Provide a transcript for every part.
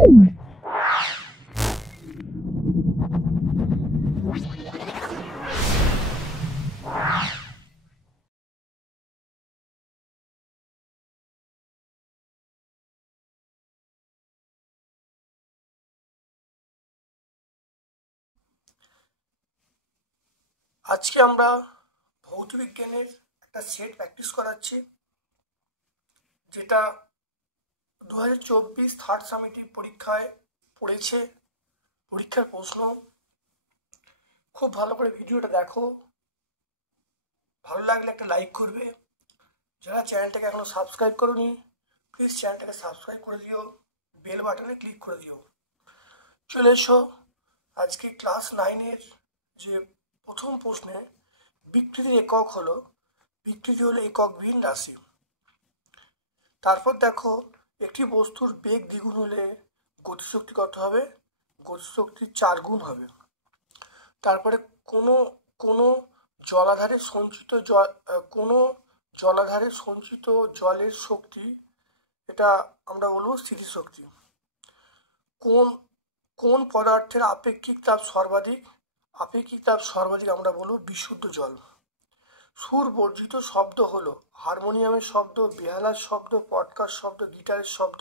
আজকে আমরা ভৌত বিজ্ঞানের একটা সেট প্র্যাকটিস করাচ্ছি, যেটা 2024 থার্ড সামেটিভ পরীক্ষায় পড়েছে। পরীক্ষার প্রশ্ন। খুব ভালো করে ভিডিওটা দেখো, ভালো লাগলে একটা লাইক করবে। যারা চ্যানেলটাকে এখনো সাবস্ক্রাইব করোনি, প্লিজ চ্যানেলটাকে সাবস্ক্রাইব করে দিও, বেল বাটনে ক্লিক করে দিও। চলে এসো আজকে ক্লাস 9-এর যে প্রথম প্রশ্নে বিকৃতির একক হলো, বিকৃতি হলো এককবিহীন রাশি। তারপর দেখো, একটি বস্তুর বেগ দ্বিগুণ হলে গতিশক্তি কত হবে? গতিশক্তি 4 গুণ হবে। তারপরে কোনো জলাধারে সঞ্চিত জলের শক্তি, এটা আমরা বলবো স্থিতিশক্তি। কোন পদার্থের আপেক্ষিক তাপ সর্বাধিক? আপেক্ষিক তাপ সর্বাধিক আমরা বলবো বিশুদ্ধ জল। সুর বর্জিত শব্দ হলো হারমোনিয়ামের শব্দ, বেহালার শব্দ, পটকার শব্দ, গিটারের শব্দ।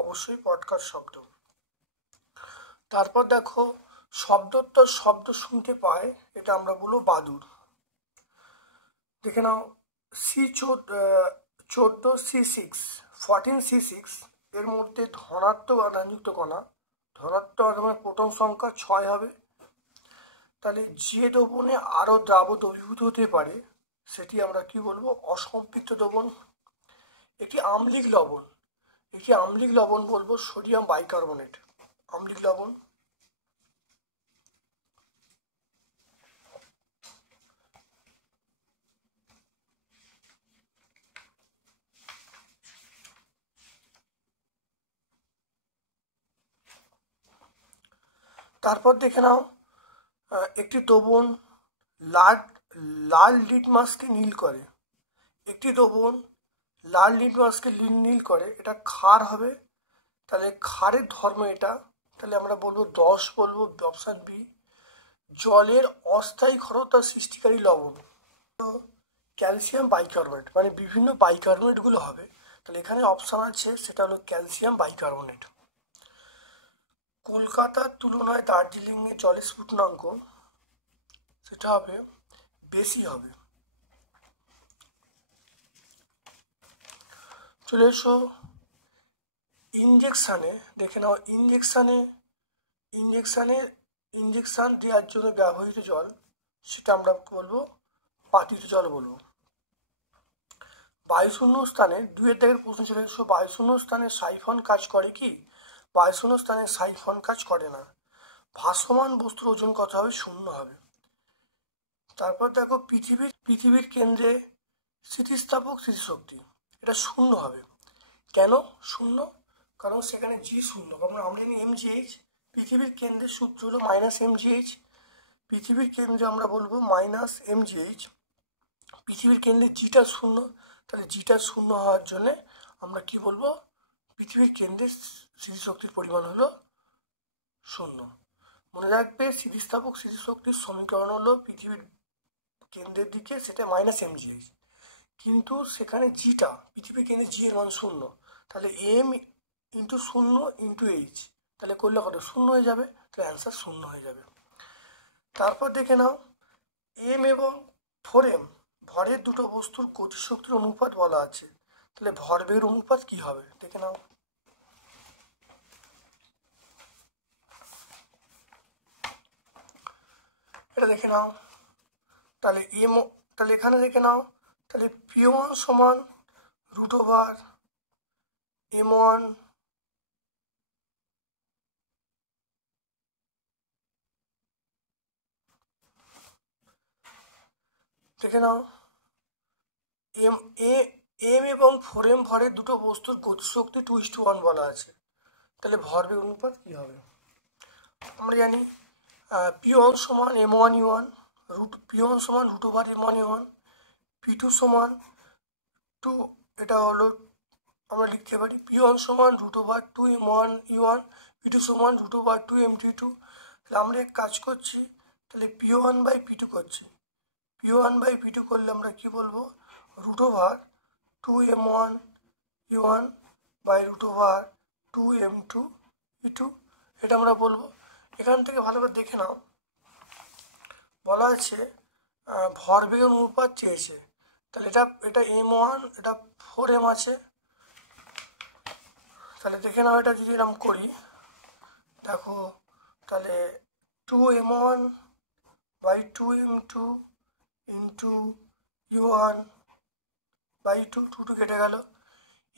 অবশ্যই পটকার শব্দ। তারপর দেখো, শব্দোত্তর শব্দ শুনতে পায়, এটা আমরা বলবো বাদুড়। দেখে নাও, C14C6 এর মধ্যে ধনাত্মক আর ঋণাত্মক কণা, ধনাত্মক মানে প্রোটন সংখ্যা 6 হবে। তাহলে যে দ্রবণে আরো দ্রাবক দ্রবীভূত হতে পারে সেটি আমরা কি বলবো? অসম্পৃক্ত দ্রবণ। একটি আম্লিক লবণ বলবো সোডিয়াম বাইকার্বনেট, আম্লিক লবণ। তারপর দেখে নাও, একটি দ্রবণ লাল লিটমাসকে নীল করে। একটি দ্রবণ লাল লিটমাসকে নীল করে, এটা ক্ষার হবে। তাহলে ক্ষারের ধর্ম এটা, তাহলে আমরা বলবো 10 বলবো, অপশান বি। জলের অস্থায়ী ক্ষারতা সৃষ্টিকারী লবণ ক্যালসিয়াম বাইকার্বনেট, মানে বিভিন্ন বাইকার্বনেটগুলো হবে। তাহলে এখানে অপশান আছে, সেটা হলো ক্যালসিয়াম বাইকার্বনেট। কলকাতার তুলনায় দার্জিলিংয়ে জলের স্ফুটনাঙ্ক, সেটা হবে বেশি হবে। চলে এসো ইনজেকশানে। দেখে নাও, ইনজেকশান দেওয়ার জন্য ব্যবহৃত জল, সেটা আমরা বলবো পাতিত জল বলবো। বায়ুশূন্য স্থানে 2-এর দাগের প্রশ্ন চলে এসো, বায়ুশূন্য স্থানে সাইফন কাজ করে কি? বায়ুশূন্য স্থানে সাইফন কাজ করে না। ভাসমান বস্তুর ওজন কত হবে? 0 হবে। তারপর দেখো, পৃথিবীর কেন্দ্রে স্থিতিস্থাপক স্থিতিশক্তি, এটা 0 হবে। কেন 0? কারণ সেখানে জি 0, কারণ আমরা জানি mgh। পৃথিবীর কেন্দ্রের সূত্র হলো -mgh। পৃথিবীর কেন্দ্রে আমরা বলবো -mgh। পৃথিবীর কেন্দ্রে জিটা 0, তাহলে জিটা 0 হওয়ার জন্য আমরা কি বলবো? পৃথিবীর কেন্দ্রে স্থিতিশক্তির পরিমাণ হলো 0। মনে রাখবে, স্থিতিস্থাপক স্থিতিশক্তির সমীকরণ হলো পৃথিবীর কেন্দ্রের দিকে সেটা -mgh, কিন্তু সেখানে জিটা, পৃথিবীর কেন্দ্রে জি এর মান 0, তাহলে m × 0 × h, তাহলে করলে কত? 0 হয়ে যাবে। তাহলে অ্যান্সার 0 হয়ে যাবে। তারপর দেখে নাও, m এবং 4m ভরের দুটো বস্তুর গতিশক্তির অনুপাত বলা আছে, তাহলে ভরবেগের অনুপাত কি হবে? দেখে নাও, এটা দেখে নাও। তাহলে এখানে দেখে নাও, তাহলে p1 সমান √m1 দেখে নাও, m এবং 4m ভরের দুটো বস্তুর গতিশক্তি 2:1 বলা আছে, তাহলে ভরবেগ অনুপাত কি হবে? আমরা জানি p1 সমান m1e1, p1 সমান √m1e1, p2 সমান 2, এটা হলো আমরা লিখতে পারি P1 সমান √2m1 P2 সমান √2m2। তাহলে আমরা এক কাজ করছি, তাহলে P1/P2 করছি। P1/P2 করলে আমরা কি বলবো, √2m1 √2m2 এটা আমরা বলবো। এখান থেকে ভালো করে দেখে নাও, বলা আছে ভরবেগের অনুপাত চেয়েছে। তাহলে এটা m1, এটা 4m আছে। তাহলে দেখে নাও, এটা যদি এরকম করি, দেখো তাহলে 2m1/2m2 ইন্টু u1/2 কেটে গেল।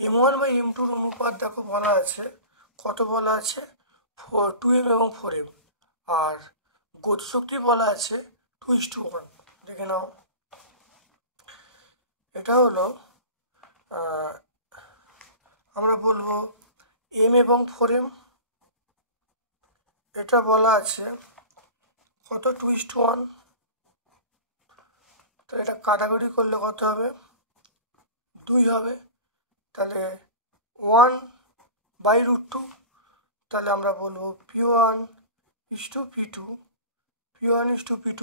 m1/m2 অনুপাত দেখো বলা আছে, কত বলা আছে, 2m এবং 4m। আর গতিশক্তি বলা আছে 2:1। দেখে নাও, এটা হলো আমরা বলবো m এবং 4m। এটা বলা আছে কত, 2:1। তাহলে এটা কাটাকুটি করলে কত হবে, 2 হবে। তাহলে 1/√2। তাহলে আমরা বলবো P1:P2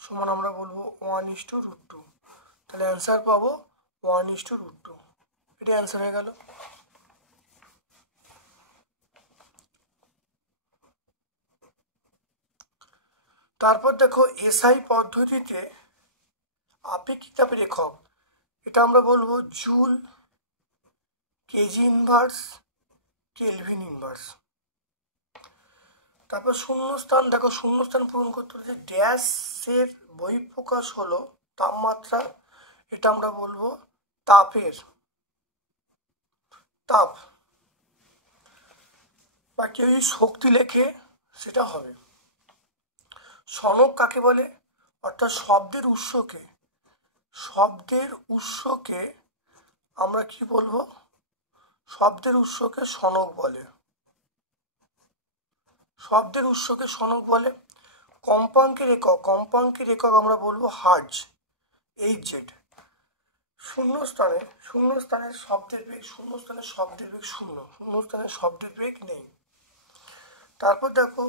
সমান আমরা বলবো 1:√2। তাহলে অ্যান্সার পাবো 1:√2। এটা অ্যান্সার হয়ে গেল। তারপর দেখো এসআই পদ্ধতিতে আপেক্ষিক তাপের একক, এটা আমরা বলবো joule, KG inverse, kelvin inverse. তারপর শূন্যস্থান, দেখো শূন্যস্থান পূরণ করতে হলে ড্যাশের বহিঃপ্রকাশ হলো তাপমাত্রা, এটা আমরা বলবো তাপ। বা কেউ যদি শক্তি লেখে সেটা হবে। সনক কাকে বলে, অর্থাৎ শব্দের উৎসকে আমরা কি বলবো, শব্দের উৎসকে সনক বলে। কম্পাঙ্কের একক আমরা বলবো হার্জ, HZ। শূন্যস্থানে শব্দের বেগ, শূন্যস্থানের বেগ নেই। তারপর দেখো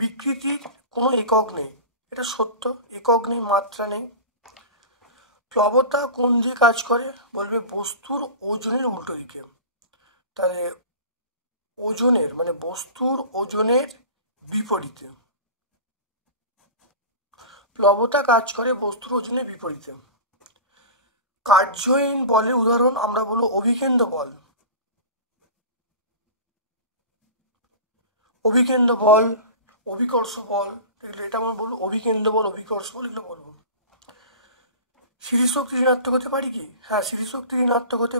বিকৃতির কোনো একক নেই, এটা সত্য, একক নেই, মাত্রা নেই। প্লবতা কোন দিকে কাজ করে, বলবে বস্তুর ওজনের উল্টো দিকে। তাহলে বস্তুর ওজনের বিপরীতে প্লবতা কাজ করে, বস্তুর ওজনের বিপরীতে। কার্যহীন বলের উদাহরণ আমরা বলবো অভিকেন্দ্র বল, অভিকর্ষ বল, এটা আমরা বলবো অভিকেন্দ্র বল, অভিকর্ষ বল, এগুলো বলবো। স্মৃতিশক্তি ঋণাত্মক হতে পারে কি, হ্যাঁ স্মৃতিশক্তি ঋণাত্মক হতে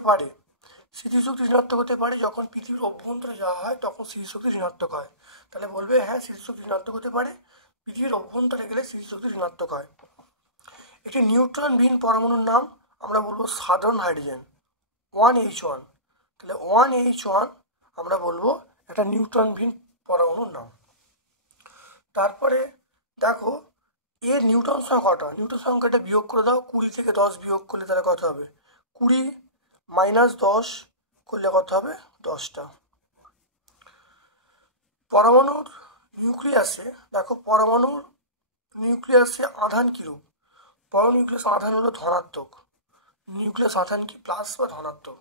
পারে। যখন পৃথিবীর অভ্যন্তরে যাওয়া হয় তখন স্মৃতিশক্তি ঋণাত্মক হয়। তাহলে বলবে হ্যাঁ স্মৃতিশক্তি ঋণাত্মক হতে পারে, পৃথিবীর অভ্যন্তরে গেলে স্মৃতিশক্তি ঋণাত্মক হয়। একটি নিউট্রনবিহীন পরমাণুর নাম আমরা বলবো সাধারণ হাইড্রোজেন, 1H1। তাহলে 1H1 আমরা বলবো একটা নিউট্রনবিহীন পরমাণুর নাম। তারপরে দেখো এর নিউটন সংখ্যাটা, নিউটন সংখ্যাটা বিয়োগ করে দাও, 20 থেকে 10 বিয়োগ করলে তাহলে কত হবে, 20 - 10 করলে কত হবে, 10টা। পরমাণুর নিউক্লিয়াসে দেখো, পরমাণুর নিউক্লিয়াসে আধান কিরূপ, পরমাণু নিউক্লিয়াস আধান হলো ধনাত্মক, নিউক্লিয়াস আধান কি প্লাস বা ধনাত্মক।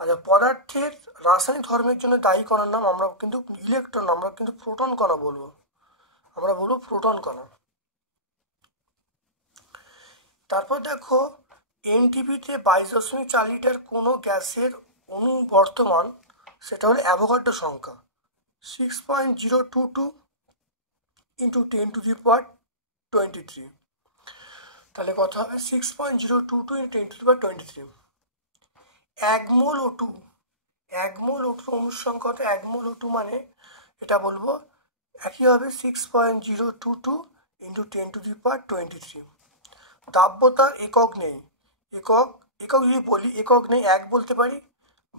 আচ্ছা, পদার্থের রাসায়নিক ধর্মের জন্য দায়ী কণার নাম আমরা কিন্তু ইলেকট্রন, আমরা কিন্তু প্রোটন কণা বলবো, আমরা বলবো প্রোটন কণা। তারপর দেখো এনটিপিতে 22.4 লিটার কোনো গ্যাসের অণু বর্তমান, সেটা হলো অ্যাভোগাড্রো সংখ্যা 6.022 × 10⁻23। তাহলে কত হবে, 6.022 × 10⁻23। এক মোল O2 অণুর সংখ্যা কত, এক মোল O2 মানে এটা বলবো একই হবে 6.022 × 10⁻23। তাপমাত্রার একক নেই, একক যদি বলি একক নেই, এক বলতে পারি,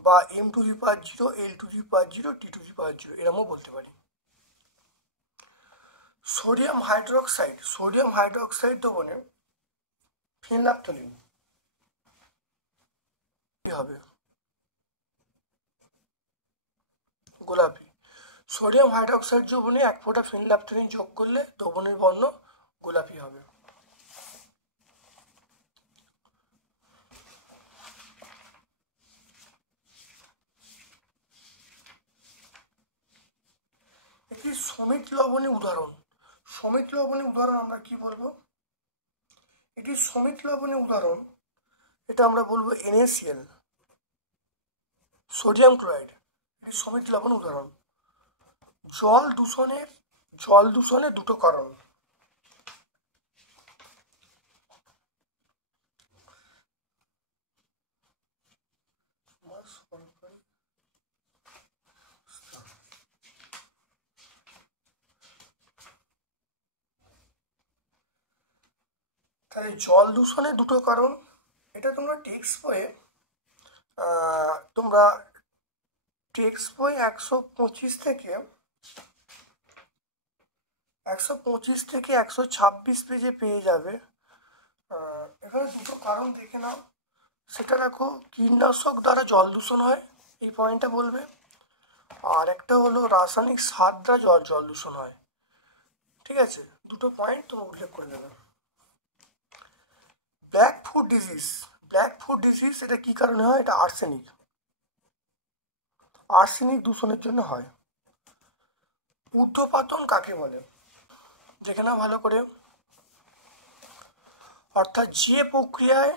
বা m⁴, l⁴, t⁴, এরকমও বলতে পারি। সোডিয়াম হাইড্রোক্সাইড দ্রবণে ফেনলাফথলিন কি হবে, গোলাপি। সোডিয়াম হাইড্রোক্সাইড দ্রবণে 1 ফোঁটা ফেনল্যাপথলিন যোগ করলে দ্রবণের বর্ণ গোলাপি হবে। একটি সমিত লবণের উদাহরণ। সমিত লবণের উদাহরণ আমরা কি বলবো? এটি সমিত লবণের উদাহরণ, এটা আমরা বলবো NaCl, সোডিয়াম ক্লোরাইড। এটি সমিত লবণ উদাহরণ। জল দূষণের দুটো কারণ। তাহলে জল দূষণের দুটো কারণ, এটা তোমরা টেক্সট বইয়ে 125 থেকে 126 পেজে পেয়ে যাবে। এখানে দুটো কারণ দেখে নাও। সেটা দেখো, কীটনাশক দ্বারা জল দূষণ হয়, এই পয়েন্টটা বলবে। আর একটা হলো রাসায়নিক সার দ্বারা জল দূষণ হয়। ঠিক আছে, দুটো পয়েন্ট তোমরা উল্লেখ করে দেবে। ব্ল্যাক ফুট ডিজিজ এটা কি কারণে হয়? এটা আর্সেনিক দূষণের জন্য হয়। ঊর্ধ্বপাতন কাকে বলে? দেখে নাও ভালো করে। অর্থাৎ যে প্রক্রিয়ায়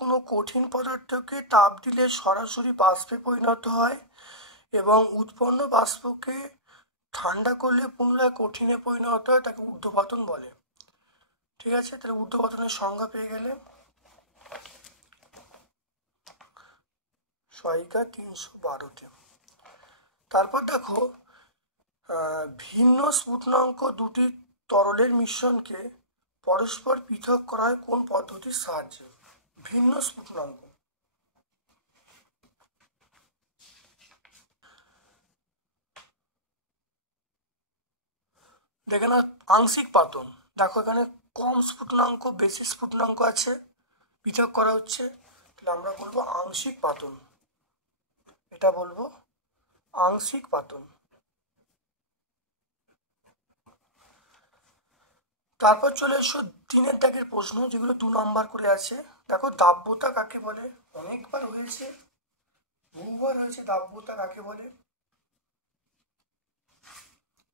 কোনো কঠিন পদার্থকে তাপ দিলে সরাসরি বাষ্পে পরিণত হয় এবং উৎপন্ন বাষ্পকে ঠান্ডা করলে পুনরায় কঠিনে পরিণত হয়, তাকে ঊর্ধ্বপাতন বলে। ঠিক আছে, তাহলে ঊর্ধ্বপাতনের সংজ্ঞা পেয়ে গেলে। সহায়িকা 312-তে। তারপর দেখো, ভিন্ন স্ফুটনাঙ্ক দুটি তরলের মিশ্রণকে পরস্পর পৃথক করা হয় কোন পদ্ধতির সাহায্যে? ভিন্ন স্ফুটনাঙ্ক। দেখে না, আংশিক পাতন। দেখো এখানে কম স্ফুটনাঙ্ক বেশি স্ফুটনাঙ্ক আছে, পৃথক করা হচ্ছে, তাহলে আমরা বলবো আংশিক পাতন। এটা বলবো আংশিক পাতন। তারপর চলে এসো 3-এর দাগের প্রশ্ন, যেগুলো 2 নম্বর করে আছে। দেখো, দাব্যতা কাকে বলে? অনেকবার হয়েছে, বহুবার হয়েছে। দাব্যতা কাকে বলে?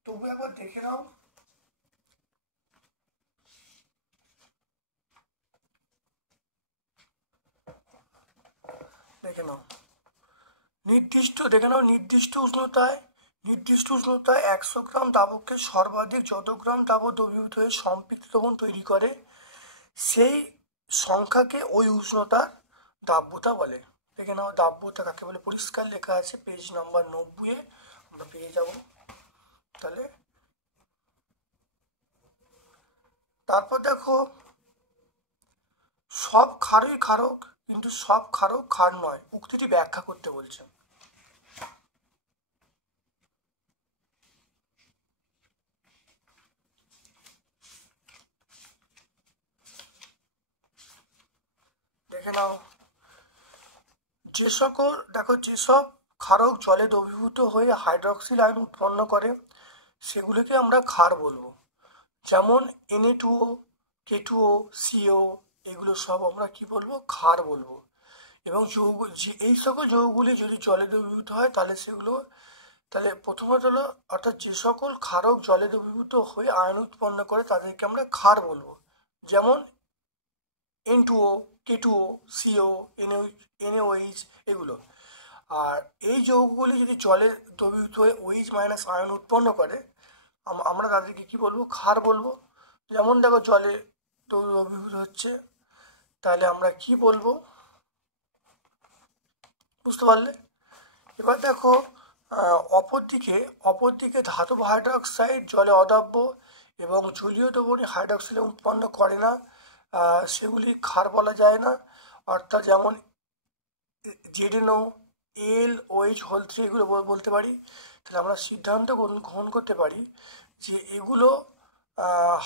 তবু একবার দেখে নাও। দেখে নাও, নির্দিষ্ট উষ্ণতায় 100 গ্রাম দাবককে সর্বাধিক যত গ্রাম দাবক দ্রবীভূত হয়ে সম্পৃক্ত দ্রবণ তৈরি করে, সেই সংখ্যাকে ওই উষ্ণতার দাব্যতা বলে। দেখে নাও, দাব্যতা কাকে বলে? পরিষ্কার লেখা আছে পেজ নাম্বার 90-এ, আমরা পেয়ে যাব। তাহলে তারপর দেখো, সব ক্ষারই ক্ষারক, কিন্তু সব ক্ষারক ক্ষার নয়, উক্তিটি ব্যাখ্যা করতে বলছে। দেখে নাও, যেসব ক্ষারক জলে দ্রবীভূত হয়ে হাইড্রক্সিল আয়ন উৎপন্ন করে সেগুলিকে আমরা ক্ষার বলবো। যেমন Na2O, K2O, CO, এগুলো সব আমরা কি বলবো? ক্ষার বলবো। এবং এই সকল যৌগগুলি যদি জলে দ্রবীভূত হয় তাহলে প্রথমত হলো, অর্থাৎ যে সকল ক্ষারক জলে দ্রবীভূত হয়ে আয়ন উৎপন্ন করে তাদেরকে আমরা ক্ষার বলবো। যেমন N2O, K2O, CO, NaOH, এগুলো। আর এই যৌগগুলি যদি জলে দ্রবীভূত হয়ে OH মাইনাস আয়ন উৎপন্ন করে, আমরা তাদেরকে কি বলবো? ক্ষার বলবো। যেমন দেখো, জলে দ্রবীভূত হচ্ছে, তাহলে আমরা কি বলবো? বুঝতে পারলে? এবার দেখো, অপরদিকে ধাতব হাইড্রক্সাইড জলে অদাব্য এবং জলীয় দ্রবণে হাইড্রক্সিল উৎপন্ন করে না, সেগুলি ক্ষার বলা যায় না। অর্থাৎ যেমন ZNO, LOH3 এগুলো বলতে পারি। তাহলে আমরা সিদ্ধান্ত গ্রহণ করতে পারি যে এগুলো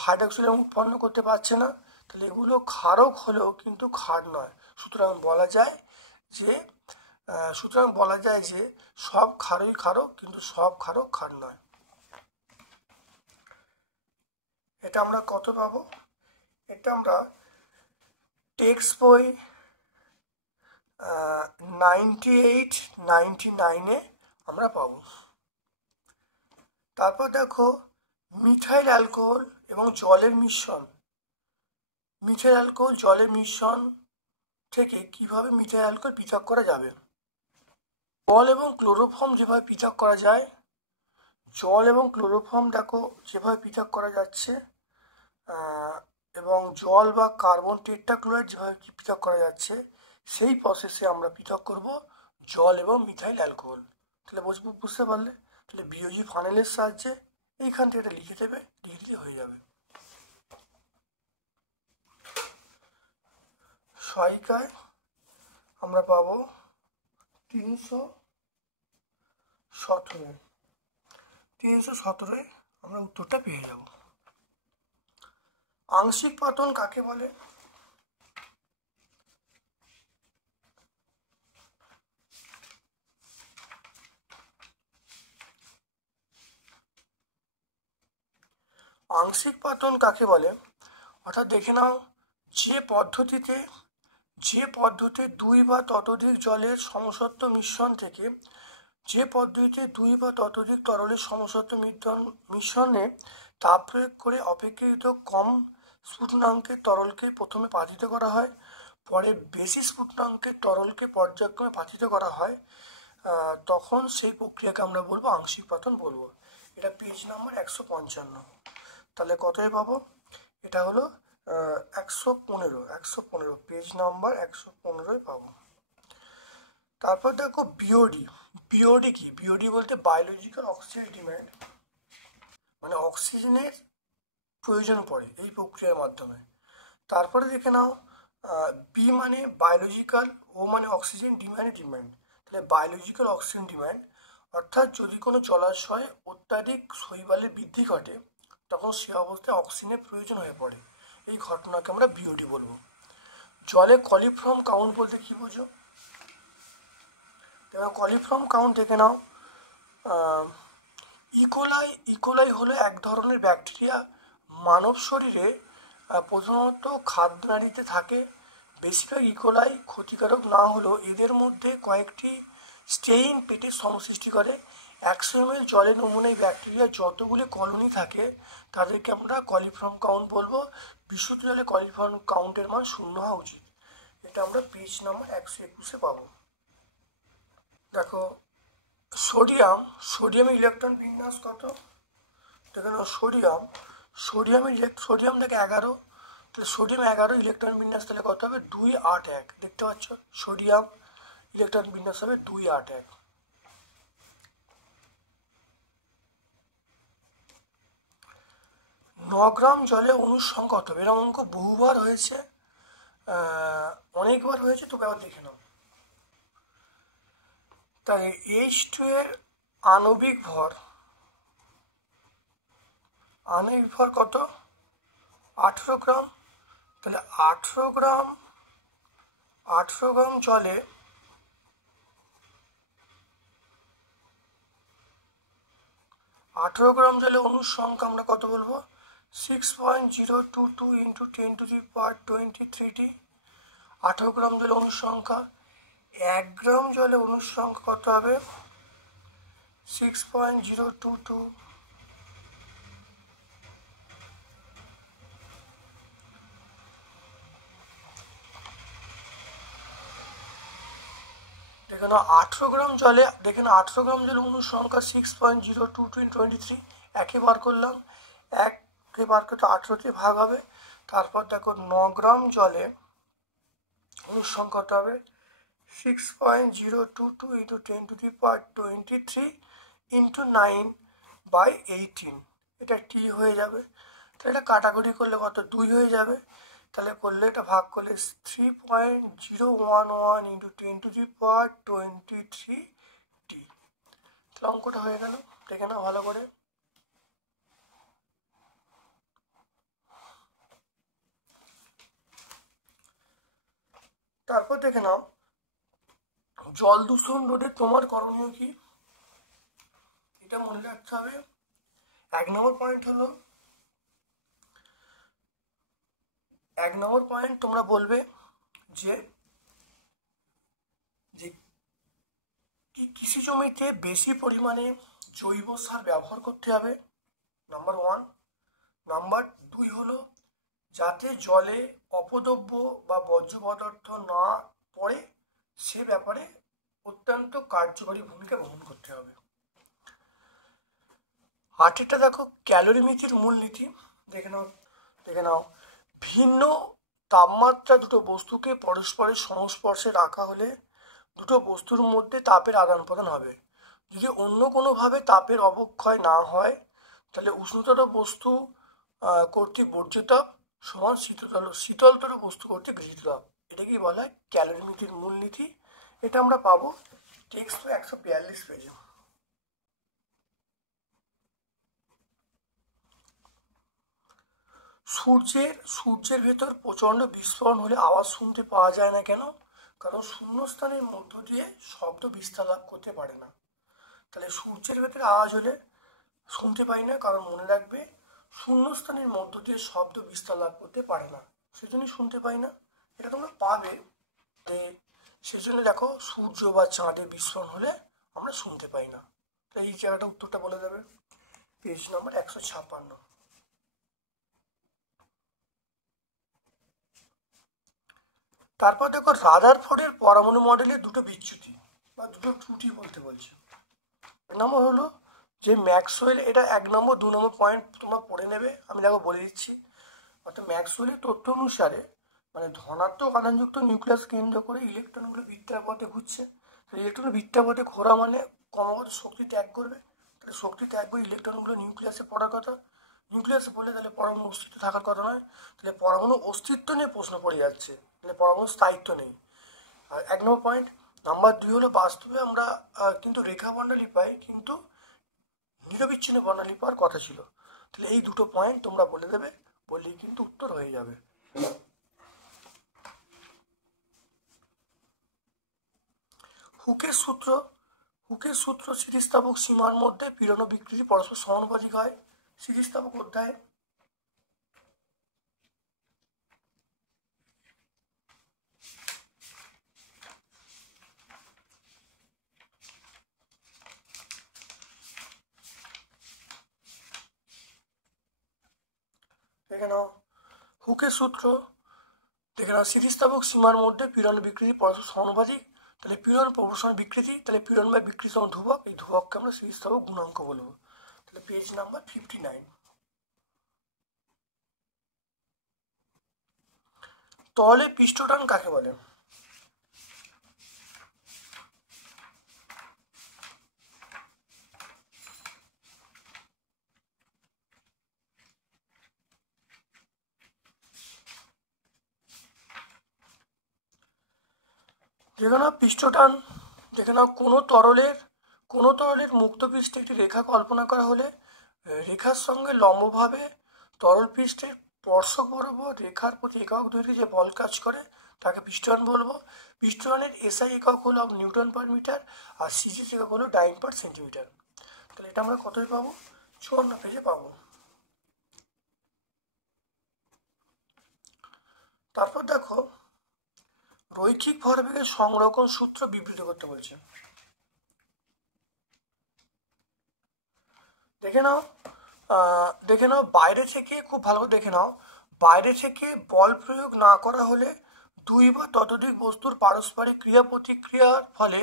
হাইড্রক্সিল উৎপন্ন করতে পারছে না, তাহলে এগুলো ক্ষারক হলেও কিন্তু ক্ষার নয়। সুতরাং বলা যায় যে সুতরাং বলা যায় যে সব ক্ষারই ক্ষারক, কিন্তু সব ক্ষারক ক্ষার নয়। এটা আমরা কত পাবো? এটা আমরা টেক্সট বই 98, 99-এ আমরা পাবো। তারপর দেখো মিথাইল অ্যালকোহল এবং জলের মিশ্রণ। মিথাইল অ্যালকোহল জলের মিশ্রণ থেকে কিভাবে মিথাইল অ্যালকোহল পৃথক করা যাবে? জল এবং ক্লোরোফর্ম যেভাবে পৃথক করা যায়, জল এবং ক্লোরোফর্ম দেখো যেভাবে পৃথক করা যাচ্ছে, এবং জল বা কার্বন টেট্রাক্লোরাইড যেভাবে পৃথক করা যাচ্ছে, সেই প্রসেসে আমরা পৃথক করব জল এবং মিথাইল অ্যালকোহল। তাহলে বুঝতে পারলে? তাহলে বিওজি ফানেলের সাহায্যে এইখান থেকে এটা লিখে দেবে, লিখে দিলে হয়ে যাবে। সহায়িকায় আমরা পাবো 317। 317 আমরা উত্তরটা পেয়ে যাব। আংশিক পাতন কাকে বলে? আংশিক পাতন কাকে বলে? অর্থাৎ দেখে নাও, যে পদ্ধতিতে 2 বা ততোধিক জলের সমসত্ব মিশ্রণ থেকে, যে পদ্ধতিতে 2 বা ততোধিক তরলের সমসত্ব মিশ্রণে তাপ প্রয়োগ করে অপেক্ষাকৃত কম স্ফুটনাঙ্কের তরলকে প্রথমে পাতিত করা হয়, পরে বেশি স্ফুটনাঙ্কের তরলকে পর্যায়ক্রমে পাতিত করা হয়, তখন সেই প্রক্রিয়াকে আমরা বলবো আংশিক পাতন বলবো। এটা পেজ নাম্বার 155। তাহলে কতই পাবো? এটা হলো 115 পেজ নাম্বার 115 পাবো। তারপর দেখো বিওডি। বিওডি কি? বিওডি বলতে বায়োলজিক্যাল অক্সিজেন ডিমান্ড, মানে অক্সিজেনের প্রয়োজন পড়ে এই প্রক্রিয়ার মাধ্যমে। তারপরে দেখে নাও, বি মানে বায়োলজিক্যাল, ও মানে অক্সিজেন, ডি মানে ডিমান্ড। তাহলে বায়োলজিক্যাল অক্সিজেন ডিমান্ড অর্থাৎ যদি কোনো জলাশয়ে অত্যাধিক শৈবালের বৃদ্ধি ঘটে, তখন সে অবস্থায় অক্সিজেনের প্রয়োজন হয়ে পড়ে। এই ঘটনাকে আমরা বিওডি বলবো। জলে কলিফর্ম কাউন্ট বলতে কি বোঝো? এবার কলিফর্ম কাউন্ট দেখে নাও। ইকোলাই হলো এক ধরনের ব্যাকটেরিয়া, মানব শরীরে প্রধানত খাদ্যনালীতে থাকে। বেশিরভাগ ইকোলাই ক্ষতিকারক না হলেও এদের মধ্যে কয়েকটি স্টেইন পেটের সমসৃষ্টি করে। 100 ml জলের নমুনায় ব্যাকটেরিয়া যতগুলি কলোনি থাকে তাদেরকে আমরা কলিফর্ম কাউন্ট বলবো। বিশুদ্ধ জলে কলিফর্ম কাউন্টের মান 0 হওয়া উচিত। এটা আমরা পেজ নাম্বার 121-এ পাবো। দেখো সোডিয়ামের ইলেকট্রন বিন্যাস কত? দেখো সোডিয়াম থেকে 11, তাহলে সোডিয়াম 11 ইলেকট্রন বিন্যাস তাহলে কত হবে? 281। দেখতে পাচ্ছ, সোডিয়াম ইলেকট্রন বিন্যাস হবে 281। 9 গ্রাম জলে অণুর সংখ্যা কত হবে? এরকম অঙ্ক বহুবার হয়েছে, অনেকবার হয়েছে, তবে আবার দেখে নাও। তাই H2 এর আণবিক ভর কত? 18 গ্রাম। তাহলে 18 গ্রাম জলে 18 গ্রাম জলে অণুর সংখ্যা আমরা কত বলবো? 6.022 × 10⁻23t। 18 গ্রাম জলে অণুর সংখ্যা। 1 গ্রাম জলে অণুর সংখ্যা কত হবে? 6.022। দেখে নাও 18 গ্রাম জলে, অণুর সংখ্যা 6.022 × 23। একে বার করলাম, 1কে বার করতে 18 দিয়ে ভাগ হবে। তারপর দেখো 9 গ্রাম জলে অণুর সংখ্যা কত হবে? 6.022 × 10⁻23 × 9/18। এটা টি হয়ে যাবে। তাহলে এটা কাটাকুটি করলে কত? 2 হয়ে যাবে। তাহলে করলে এটা ভাগ করলে 3.011 × 10⁻23t। তাহলে অঙ্কটা হয়ে গেল। দেখে নাও ভালো করে। তারপর দেখে নাও জল দূষণ রোধে তোমার করণীয় কি, এটা মনে রাখতে হবে। 1 নম্বর পয়েন্ট হলো, 1 নম্বর পয়েন্ট তোমরা বলবে যে কৃষি জমিতে বেশি পরিমাণে জৈব সার ব্যবহার করতে হবে, নাম্বার 1। নাম্বার 2 হলো যাতে জলে অপদ্রব্য বা বর্জ্য পদার্থ না পড়ে সে ব্যাপারে অত্যন্ত কার্যকরী ভূমিকা গ্রহণ করতে হবে। 8টা দেখো ক্যালোরিমিতির মূলনীতি দেখে নাও। ভিন্ন তাপমাত্রা দুটো বস্তুকে পরস্পরের সংস্পর্শে রাখা হলে দুটো বস্তুর মধ্যে তাপের আদান প্রদান হবে। যদি অন্য কোনোভাবে তাপের অবক্ষয় না হয় তাহলে উষ্ণতর বস্তু কর্তৃক বর্জ্য তাপ সমান শীতলতর বস্তু কর্তৃক গৃহীত তাপ। এটাকেই বলা হয় ক্যালোরিমিতির মূলনীতি। এটা আমরা পাবো টেক্সট 142 পেজে। সূর্যের ভেতর প্রচণ্ড বিস্ফোরণ হলে আওয়াজ শুনতে পাওয়া যায় না কেন? কারণ শূন্যস্থানের মধ্য দিয়ে শব্দ বিস্তার লাভ করতে পারে না। তাহলে সূর্যের ভেতরে আওয়াজ হলে শুনতে পাই না, কারণ মনে রাখবে শূন্যস্থানের মধ্য দিয়ে শব্দ বিস্তার লাভ করতে পারে না, সেজন্যই শুনতে পাই না। এটা তোমরা পাবে। সেজন্য দেখো সূর্য বা চাঁদের বিস্ফোরণ হলে আমরা শুনতে পাই না। তো এই জায়গাটা উত্তরটা বলে দেবে, পেজ নম্বর 156। তারপর দেখো রাদারফোর্ডের পরমাণু মডেলে দুটো বিচ্যুতি বা দুটো ত্রুটি বলতে বলছে। এক নম্বর হলো যে ম্যাক্সওয়েল, এটা 1 নম্বর 2 নম্বর পয়েন্ট তোমরা পড়ে নেবে, আমি দেখো বলে দিচ্ছি। অর্থাৎ ম্যাক্সওয়েলের তথ্য অনুসারে মানে ধনাত্মক আধানযুক্ত নিউক্লিয়াস কেন্দ্র করে ইলেকট্রনগুলো বৃত্তাকার পথে ঘুরছে। ইলেকট্রন বৃত্তাকার পথে ঘোরা মানে ক্রমাগত শক্তি ত্যাগ করবে। তাহলে শক্তি ত্যাগ করে ইলেকট্রনগুলো নিউক্লিয়াসে পড়ার কথা। নিউক্লিয়াসে পড়লে তাহলে পরমাণু অস্তিত্ব থাকার কথা নয়। তাহলে পরমাণু অস্তিত্ব নিয়ে প্রশ্ন পড়ে যাচ্ছে, তাহলে পরমাণু স্থায়িত্ব নেই। আর 1 নম্বর পয়েন্ট। নাম্বার 2 হলো বাস্তবে আমরা কিন্তু রেখা বর্ণালী পাই, কিন্তু নিরবিচ্ছিন্ন বর্ণালী পাওয়ার কথা ছিল। তাহলে এই দুটো পয়েন্ট তোমরা বলে দেবে, বললেই কিন্তু উত্তর হয়ে যাবে। হুকের সূত্র স্থিতিস্থাপক সীমার মধ্যে পীড়ন ও বিকৃতি পরস্পর সমানুপাতিক হয়। স্থিতিস্থাপক অধ্যায় দেখে নাও। হুকের সূত্র দেখে নাও, স্থিতিস্থাপক সীমার মধ্যে পীড়ন বিকৃতি পরস্পর সমানুপাতিক। তাহলে পীড়ন প্রবর্তন বিকৃতি, তাহলে পীড়ন বা বিকৃতি সমান ধ্রুবক। এই ধ্রুবককে আমরা স্থিতিস্থাপক গুণাঙ্ক বলবো। তাহলে পেজ নাম্বার 59। তলে পৃষ্ঠটান কাকে বলে? দেখে নাও পৃষ্ঠটান, দেখে নাও কোনো তরলের মুক্ত পৃষ্ঠে একটি রেখা কল্পনা করা হলে রেখার সঙ্গে লম্বভাবে তরল পৃষ্ঠের স্পর্শক বরাবর রেখার প্রতি একক দৈর্ঘ্যে যে বল কাজ করে তাকে পৃষ্ঠটান বলবো। পৃষ্ঠটানের এসআই একক হলো নিউটন পার মিটার আর সিজিএস একক হলো ডাইন পার সেন্টিমিটার। তাহলে এটা আমরা কতই পাবো? 54 পেজে পাবো। তারপর দেখো রৈখিক ভরবেগের সংরক্ষণ সূত্র বিবৃত করতে বলছে। দেখে নাও বাইরে থেকে, খুব ভালো করে দেখে নাও, বাইরে থেকে বল প্রয়োগ না করা হলে দুই বা ততোধিক বস্তুর পারস্পরিক ক্রিয়া প্রতিক্রিয়ার ফলে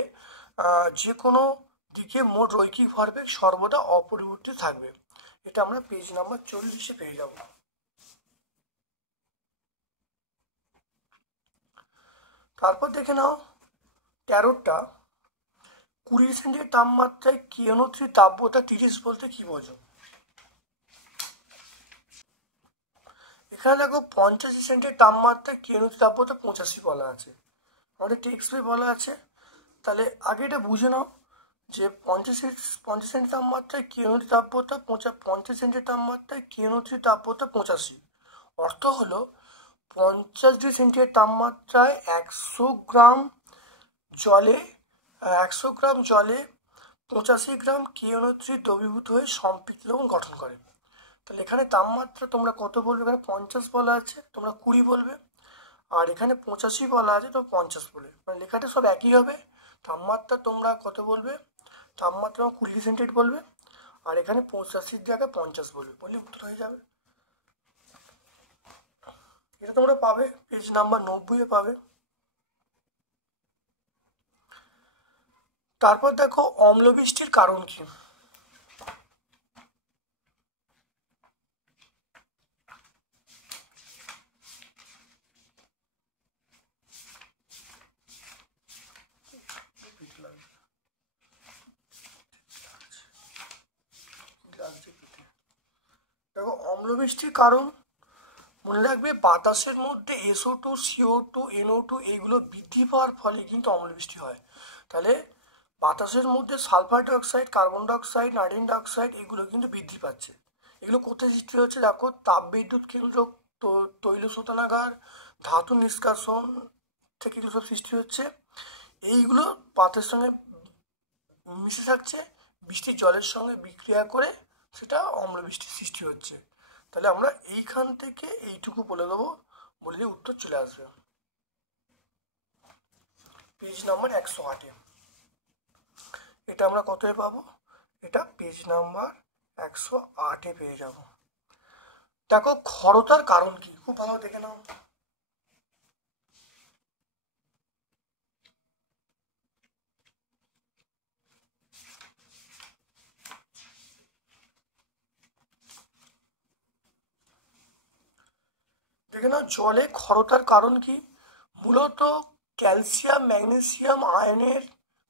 যে কোনো দিকে মোট রৈখিক ভরবেগ সর্বদা অপরিবর্তিত থাকবে। এটা আমরা পেজ নাম্বার 40-এ পেয়ে যাব। তারপর দেখে নাও 13টা 20 সেন্টিগ্রেড তাপমাত্রায় কিয়নোত্রী তাপমাত্রা 30 বলতে কি বোঝো? এখানে দেখো 85 সেন্টিগ্রেড তাপমাত্রায় কিয়নোত্রী তাপমাত্রা 85 বলা আছে, আমাদের টেক্সট বই বলা আছে। তাহলে আগে এটা বুঝে নাও যে 50 সেন্টিগ্রেড তাপমাত্রায় কিয়নোত্রী তাপমাত্রা 50 সেন্টিগ্রেড তাপমাত্রায় কিয়নোত্রী তাপমাত্রা 85। অর্থ হলো 50 ডিগ্রি সেন্টিগ্রেড তাপমাত্রায় 100 গ্রাম জলে 100 গ্রাম জলে 85 গ্রাম Kₓ দ্রবীভূত হয়ে সম্পৃক্ত লবণ গঠন করে। তাহলে এখানে তাপমাত্রা তোমরা কত বলবে? এখানে 50 বলা আছে, তোমরা 20 বলবে, আর এখানে 85 বলা আছে, তো 50 বলবে। মানে লেখাটা সব একই হবে। তাপমাত্রা তোমরা কত বলবে? তাপমাত্রা 20 সেন্টিগ্রেড বলবে, আর এখানে 85 জায়গায় 50 বলবে, বললে উত্তর হয়ে যাবে। এটা তোমরা পাবে পেজ নাম্বার 90-এ পাবে। তারপর দেখো অম্লবৃষ্টির কারণ কি? দেখো অম্লবৃষ্টির কারণ মনে রাখবে, বাতাসের মধ্যে SO2, CO2, NO2 এইগুলো বৃদ্ধি পাওয়ার ফলে কিন্তু অম্লবৃষ্টি হয়। তাহলে বাতাসের মধ্যে sulphur dioxide, carbon dioxide, nitrogen dioxide এগুলো কিন্তু বৃদ্ধি পাচ্ছে। এগুলো কোথায় সৃষ্টি হচ্ছে? দেখো তাপবিদ্যুৎ কেন্দ্র, তৈল শোধনাগার, ধাতু নিষ্কাশন থেকে এগুলো সব সৃষ্টি হচ্ছে। এইগুলো বাতাসের সঙ্গে মিশে থাকছে, বৃষ্টির জলের সঙ্গে বিক্রিয়া করে সেটা অম্লবৃষ্টির সৃষ্টি হচ্ছে। তাহলে আমরা এইখান থেকে এইটুকু বলে দেবো, বললে উত্তর চলে আসবে। পেজ নাম্বার 108-এ এটা আমরা কতই পাবো? এটা পেজ নাম্বার 108-এ পেয়ে যাব। দেখো ক্ষরতার কারণ কি, খুব ভালো দেখে নাও। দেখে নাও জলে ক্ষরতার কারণ কি? মূলত ক্যালসিয়াম, ম্যাগনেসিয়াম আয়নের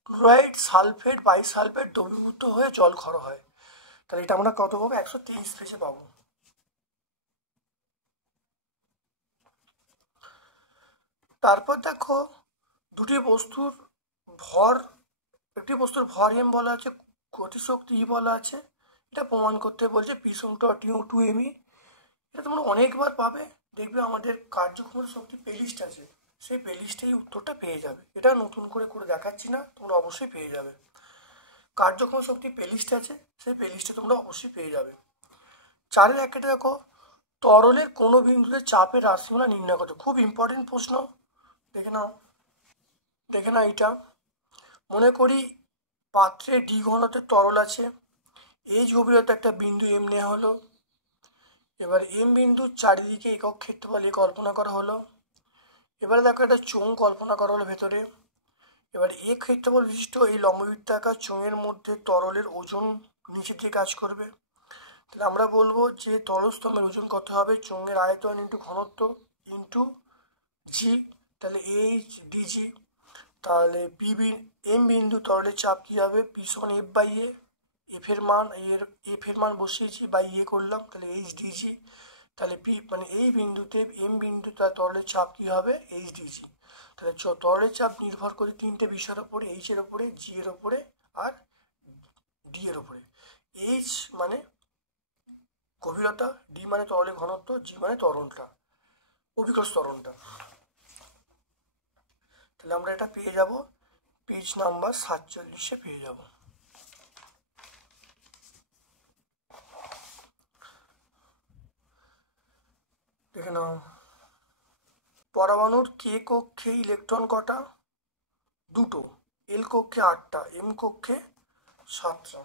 ক্লোরাইড, সালফেট, বাইসালফেট দ্রবীভূত হয়ে জল ক্ষর হয়। তাহলে এটা আমরা কত পাবো? 123 পেজে পাবো। তারপর দেখো দুটি বস্তুর ভর, একটি বস্তুর ভর m বলা আছে, গতিশক্তি E বলা আছে। এটা প্রমাণ করতে বলছে P/2 এটা তোমরা অনেকবার পাবে। দেখবে আমাদের কার্যক্ষমতা শক্তি প্লেলিস্ট আছে, সেই প্লেলিস্টে এই উত্তরটা পেয়ে যাবে। এটা নতুন করে করে দেখাচ্ছি না, তোমরা অবশ্যই পেয়ে যাবে। কার্যক্ষম শক্তি প্লেলিস্ট আছে, সেই প্লেলিস্টে তোমরা অবশ্যই পেয়ে যাবে। 4-এর 1-টা দেখো তরলের কোনো বিন্দুতে চাপের রাশিমালা নির্ণয় করতে। খুব ইম্পর্টেন্ট প্রশ্ন, দেখে নাও। এটা মনে করি পাত্রে D ঘনত্বের তরল আছে, এই গভীরতা একটা বিন্দু M নেওয়া হলো। এবার M বিন্দুর চারিদিকে একক ক্ষেত্রফল কল্পনা করা হলো। এবারে দেখো একটা চোঙ কল্পনা করা হলো ভেতরে। এবার এ ক্ষেত্রফল বিশিষ্ট এই লম্ববৃত্তাকার চোঙের মধ্যে তরলের ওজন নিচে দিয়ে কাজ করবে। তাহলে আমরা বলবো যে তরল স্তম্ভের ওজন কত হবে? চোঙের আয়তন ইন্টু ঘনত্ব ইন্টু জি, তাহলে HdG। তাহলে M বিন্দু তরলের চাপ কী হবে? P/F/A। এফের মান বসিয়েছি, বাই ইয়ে করলাম, তাহলে HdG। তাহলে মানে এই বিন্দুতে M বিন্দু তার তরলের চাপ কী হবে? HdG। তাহলে তরলের চাপ নির্ভর করে 3টে বিষয়ের ওপরে, H-এর ওপরে, G-এর ওপরে আর D-এর ওপরে। H মানে গভীরতা, D মানে তরলের ঘনত্ব, G মানে তরলটা, অভিকর্ষ ত্বরণটা। তাহলে আমরা এটা পেয়ে যাব পেজ নাম্বার 47-এ পেয়ে যাব। দেখে নাও পরমাণুর K কক্ষে ইলেকট্রন কটা? 2টো। L কক্ষে 8টা, M কক্ষে 7টা।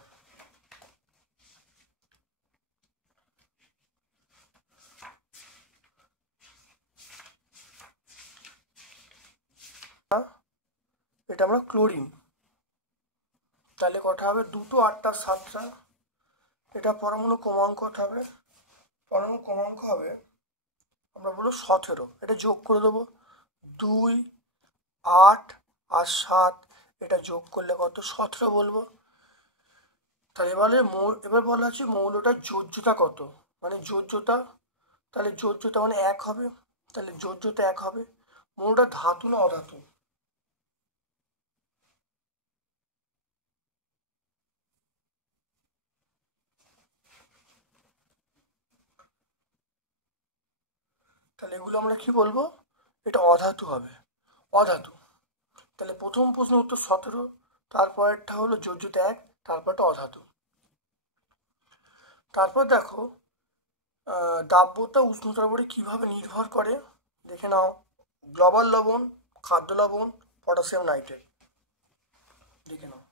এটা আমরা ক্লোরিন। তাহলে কটা হবে? 2টো, 8টা, 7টা। এটা পরমাণু ক্রমাঙ্ক কত হবে? পরমাণু ক্রমাঙ্ক হবে আমরা বলবো 17। এটা যোগ করে দেবো, 2, 8 আর 7, এটা যোগ করলে কত? 17 বলবো। তাহলে এবার বলা আছে মৌলটার যোজ্যতা কত, মানে যোজ্যতা। তাহলে যোজ্যতা মানে 1 হবে, তাহলে যোজ্যতা 1 হবে। মৌলটা ধাতু না অধাতু? তাহলে এগুলো আমরা কি বলবো? এটা অধাতু হবে, অধাতু। তাহলে প্রথম প্রশ্নের উত্তর 17, তারপরেরটা হলো যোজ্য ত্যাগ, তারপরটা অধাতু। তারপর দেখো দাব্যতা উষ্ণতার উপরে কীভাবে নির্ভর করে দেখে নাও। গ্লোবাল লবণ, খাদ্য লবণ, পটাশিয়াম নাইট্রেট দেখে নাও।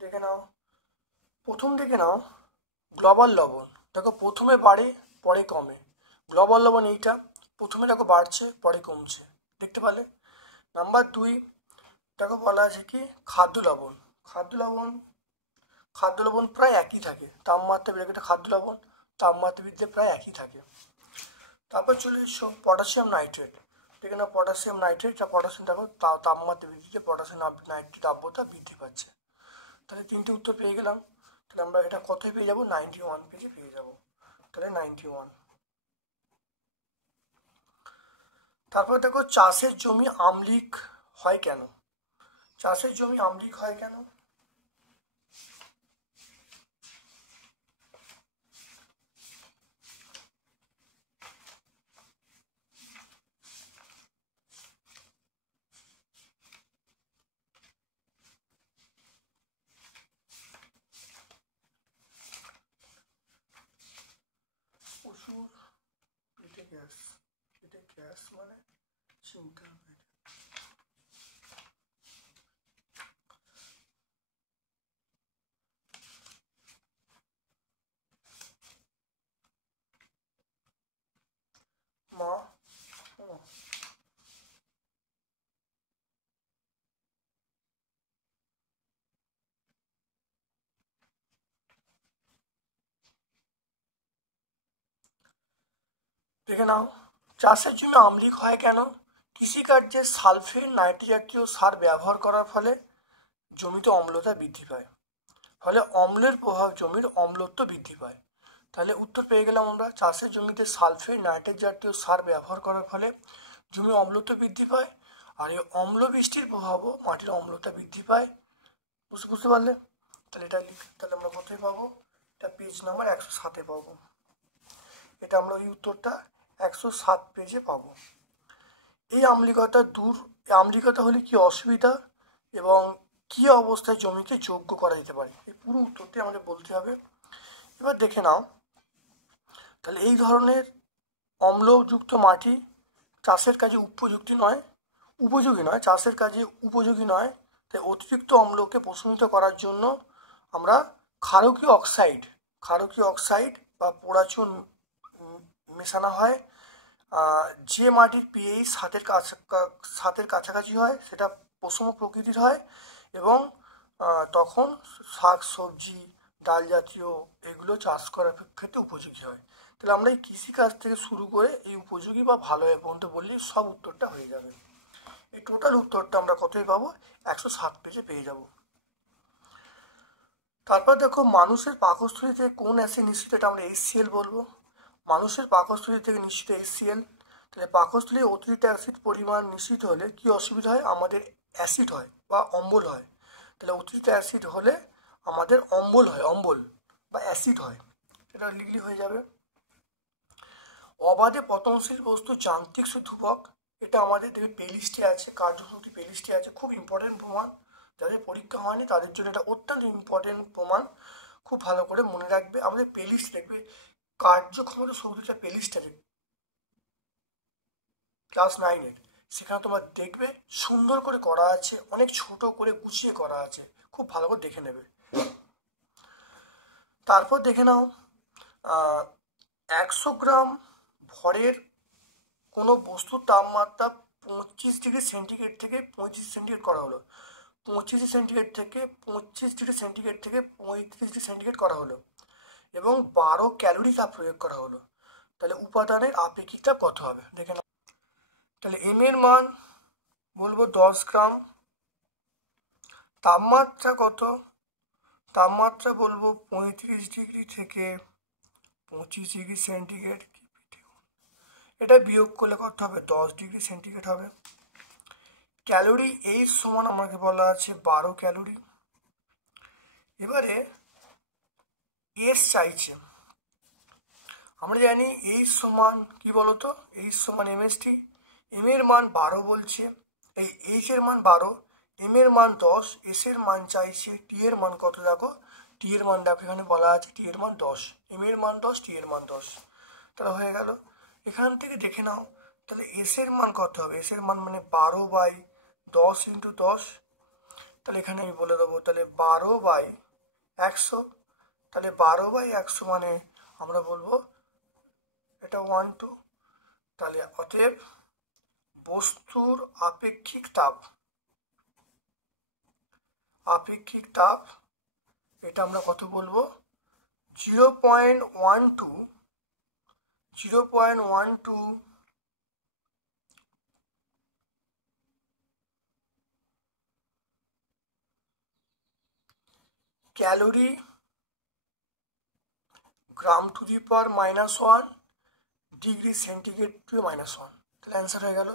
দেখে নাও, প্রথম দেখে নাও গ্লোবাল লবণ, দেখো প্রথমে বাড়ে পরে কমে। গ্লোবাল লবণ এইটা, প্রথমে দেখো বাড়ছে পরে কমছে, দেখতে পেলে। নাম্বার 2 দেখো বলা আছে কি খাদ্য লবণ। খাদ্য লবণ প্রায় একই থাকে, তাপমাত্রা বেড়ে খাদ্য লবণ তাপমাত্রা বৃদ্ধি প্রায় একই থাকে। তারপর চলে এসো পটাশিয়াম নাইট্রেট, দেখে না পটাশিয়াম নাইট্রেট, পটাশিয়াম দেখো তাপমাত্রা বৃদ্ধিতে পটাশিয়াম নাইট্রেট দাব্যতা বৃদ্ধি পাচ্ছে। তাহলে 3টে উত্তর পেয়ে গেলাম। তাহলে আমরা এটা কোথায় পেয়ে যাবো, 91 পেজে পেয়ে যাবো। তাহলে 91। তারপর দেখো চাষের জমি আম্লিক হয় কেন। চাষের জমি আম্লিক হয় কেন? প্রচুর পেটে গ্যাস মানে চিন্তা। মা দেখে নাও, চাষের জমি আম্লিক হয় কেন? কৃষিকার্যে সালফেট নাইট্রেট জাতীয় সার ব্যবহার করার ফলে জমিতে অম্লতা বৃদ্ধি পায়, ফলে অম্লের প্রভাব জমির অম্লত্ব বৃদ্ধি পায়। তাহলে উত্তর পেয়ে গেলাম আমরা, চাষের জমিতে সালফেট নাইট্রেট জাতীয় সার ব্যবহার করার ফলে জমির অম্লত্ব বৃদ্ধি পায়, আর এই অম্ল বৃষ্টির প্রভাবও মাটির অম্লতা বৃদ্ধি পায়। বুঝতে পারলে? তাহলে এটা তাহলে আমরা কোথায় পাবো, এটা পেজ নাম্বার 107-এ পাবো। এটা আমরা এই উত্তরটা 107 পেজে পাবো। এই আম্লিকতা হলে কি অসুবিধা এবং কি অবস্থায় জমিকে যোগ্য করা যেতে পারে, এই পুরো উত্তরটি আমাদের বলতে হবে। এবার দেখে নাও, তাহলে এই ধরনের অম্লযুক্ত মাটি চাষের কাজে উপযোগী নয়, চাষের কাজে উপযোগী নয়। তাই অতিরিক্ত অম্লকে প্রশমিত করার জন্য আমরা ক্ষারকীয় অক্সাইড বা পোড়াচুন মেশানো হয়। যে মাটির পিএইচ 7-এর কাছাকাছি হয় সেটা প্রশম প্রকৃতির হয় এবং তখন শাক সবজি ডাল জাতীয় এগুলো চাষ করার ক্ষেত্রে উপযোগী হয়। তাহলে আমরা এই কৃষিকাজ থেকে শুরু করে এই উপযোগী বা ভালো পর্যন্ত বললেই সব উত্তরটা হয়ে যাবে। এই টোটাল উত্তরটা আমরা কতই পাবো, 107 পেজে পেয়ে যাব। তারপর দেখো মানুষের পাকস্থলী থেকে কোন অ্যাসিড নিঃসৃত, এটা আমরা HCl বলবো। মানুষের পাকস্থলী থেকে নিঃসৃত HCl। তাহলে পাকস্থলী অতিরিক্ত অ্যাসিড পরিমাণ নিঃসৃত হলে কি অসুবিধা হয়, আমাদের অ্যাসিড হয় বা অম্বল হয়। তাহলে অতিরিক্ত অ্যাসিড হলে আমাদের অম্বল বা অ্যাসিড হয়, এটা লিখলে হয়ে যাবে। অবাধে পতনশীল বস্তু যান্ত্রিক ধ্রুবক, এটা আমাদের প্লেলিস্টে আছে, কার্যসূচি প্লেলিস্টে আছে, খুব ইম্পর্টেন্ট প্রমাণ। যাদের পরীক্ষা হয়নি তাদের জন্য এটা অত্যন্ত ইম্পর্টেন্ট প্রমাণ, খুব ভালো করে মনে রাখবে। আমাদের প্লেলিস্ট দেখবে, কার্যক্ষমতা শক্তিটা প্লেলিস্ট আছে ক্লাস 9-এর, সেখানে তোমার দেখবে সুন্দর করে করা আছে, অনেক ছোট করে গুছিয়ে করা আছে, খুব ভালো করে দেখে নেবে। তারপর দেখে নাও 100 গ্রাম ভরের কোনো বস্তুর তাপমাত্রা 25 ডিগ্রি সেন্টিগ্রেড থেকে 35 সেন্টিগ্রেড করা হলো, 25 সেন্টিগ্রেড থেকে 25 ডিগ্রি সেন্টিগ্রেড থেকে 35 ডিগ্রি সেন্টিগ্রেড করা হলো এবং 12 ক্যালোরি তাপ প্রয়োগ করা হলো। তাহলে উপাদানের আপেক্ষিকতা কত হবে দেখে নাও। তাহলে এম এর মান বলবো 10 গ্রাম। তাপমাত্রা কত, তাপমাত্রা বলবো 35 ডিগ্রি থেকে 25 ডিগ্রি সেন্টিগ্রেড, এটা বিয়োগ করলে কত হবে, 10 ডিগ্রি সেন্টিগ্রেড হবে। ক্যালোরি এইচ সমান আমাকে বলা আছে 12 ক্যালোরি। এবারে এস চাইছে। আমরা জানি এইচ সমান কি বলতো, এইচ সমান এমএসটি। এম এর মান 12 বলছে, এই এইচ এর মান 12, এম এর মান 10, এস এর মান চাইছে, টি এর মান কত দেখো, টি এর মান দেখো এখানে বলা আছে টি এর মান 10, এম এর মান 10, টি এর মান 10। তাহলে হয়ে গেল। এখান থেকে দেখে নাও তাহলে এস এর মান কত হবে, এস এর মান মানে 12/10 × 10। তাহলে এখানে আমি বলে দেবো তাহলে 12/100। তাহলে 12/100 মানে আমরা বলবো এটা 1 2। তাহলে অতএব বস্তুর আপেক্ষিক তাপ এটা আমরা কত বলবো, 0.12 calorie g/-1 degree centigrade two -1। তাহলে অ্যান্সার হয়ে গেল।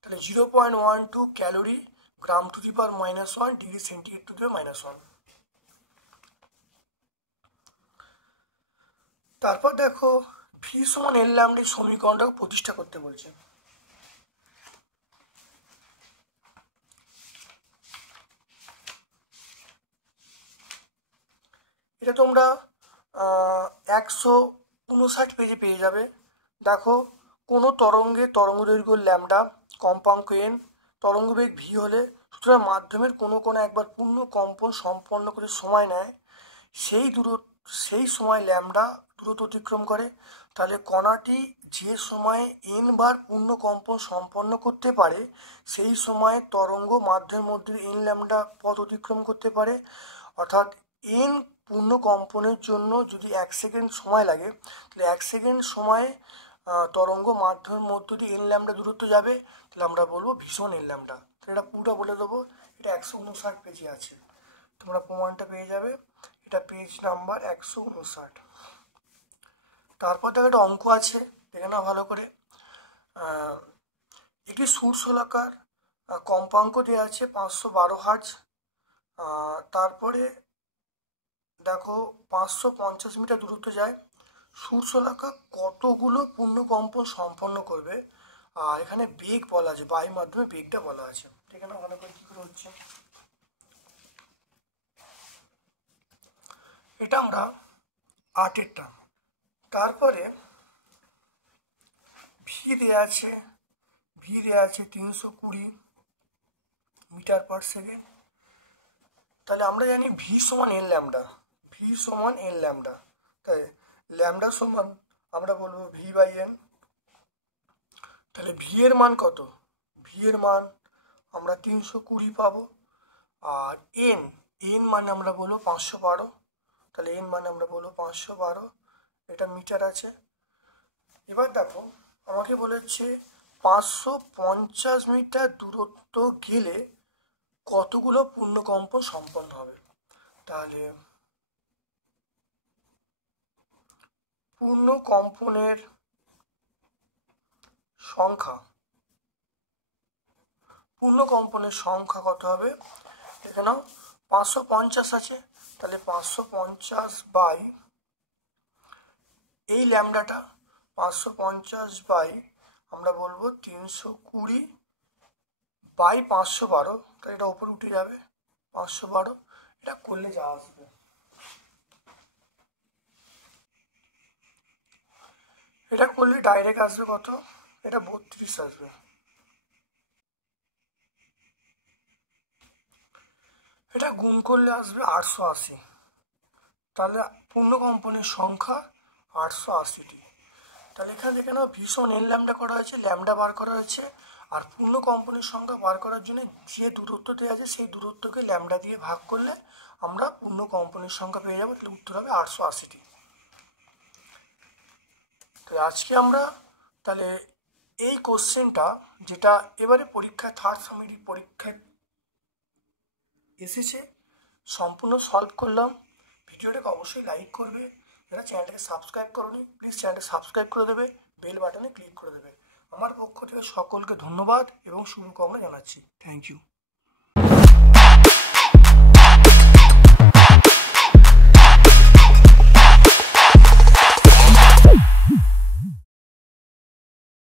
তাহলে 0.12 calorie g/-1 degree centigrade two -1। তারপর দেখো ভি সমান এল ল্যামডা সমীকরণটাকে প্রতিষ্ঠা করতে বলছে। এটা তোমরা 159 পেজে পেয়ে যাবে। দেখো কোনো তরঙ্গদৈর্ঘ্য ল্যামডা, কম্পাঙ্ক এন, তরঙ্গবেগ ভি হলে সুতরাং মাধ্যমের কোনো একবার পূর্ণ কম্পন সম্পন্ন করে সময় নেয়, সেই সময় ল্যামডা দূরত্ব অতিক্রম করে। তাহলে কণাটি যে সময়ে এন বার পূর্ণ কম্পন সম্পন্ন করতে পারে সেই সময় তরঙ্গ মাধ্যমের মধ্যে এন ল্যামডা পথ অতিক্রম করতে পারে। অর্থাৎ এন পূর্ণ কম্পনের জন্য যদি 1 সেকেন্ড সময় লাগে তাহলে 1 সেকেন্ড সময়ে তরঙ্গ মাধ্যমের মধ্য দিয়ে এন ল্যামডা দূরত্ব যাবে, তাহলে আমরা বলবো ভীষণ এন ল্যামডা। তো এটা পুরোটা বলে দেবো, এটা 159 পেজে আছে, তোমরা প্রমাণটা পেয়ে যাবে। এটা পেজ নাম্বার 159। তারপর দেখো একটা অঙ্ক আছে, দেখে নাও ভালো করে। একটি সুরশলাকার কম্পাঙ্ক দেওয়া আছে 512 হার্জ। তারপরে দেখো 550 মিটার দূরত্ব যায়। সুরশলাকা কতগুলো পূর্ণ কম্পন সম্পন্ন করবে, আর এখানে বেগ বলা আছে, বায়ুর মাধ্যমে বেগটা বলা আছে। ঠিক আছে, ভালো করে কি করে হচ্ছে এটা আমরা 8এরটা। তারপরে ভি দেওয়া আছে 320 মিটার/সেকেন্ড। তাহলে আমরা জানি ভি সমান এন ল্যামডা, তাই ল্যামডা সমান আমরা বলবো v/n। তাহলে ভি এর মান কত, ভি এর মান আমরা 320 পাবো। আর এন মানে আমরা বলবো 512। তাহলে এন মানে আমরা বলবো 512, এটা মিটার আছে। এবার দেখো আমাকে বলেছে 550 মিটার দূরত্ব গেলে কতগুলো পূর্ণ কম্পন সম্পন্ন হবে। তাহলে পূর্ণ কম্পনের সংখ্যা কত হবে, এখানেও 550 আছে। তাহলে 550 বাই এই ল্যামডাটা 550 বাই আমরা বলবো 320/512। তাহলে এটা উপরে উঠে যাবে 512, এটা করলে যা আসবে। এটা করলে ডাইরেক্ট আসবে কত, এটা 32 আসবে। এটা গুণ করলে আসবে 880। তাহলে পূর্ণ কম্পনের সংখ্যা 880টি। তাহলে এখানে দেখে নাও ভীষণ এন ল্যামডা করা হয়েছে, ল্যামডা বার করা হয়েছে, আর পূর্ণ কম্পনের সংখ্যা বার করার জন্য যে দূরত্ব দেওয়া আছে সেই দূরত্বকে ল্যামডা দিয়ে ভাগ করলে আমরা পূর্ণ কম্পনের সংখ্যা পেয়ে যাবো। তাহলে উত্তর হবে 880টি। তাহলে আজকে আমরা তাহলে এই কোশ্চেনটা যেটা এবারে পরীক্ষায় থার্ড সামিটিভ পরীক্ষায় এসেছে সম্পূর্ণ সলভ করলাম। ভিডিওটাকে অবশ্যই লাইক করবে, যারা চ্যানেলটাকে সাবস্ক্রাইব করোনি প্লিজ চ্যানেলটা সাবস্ক্রাইব করে দেবে, বেল বাটনে ক্লিক করে দেবে। আমার পক্ষ থেকে সকলকে ধন্যবাদ এবং শুভকামনা জানাচ্ছি। Thank you.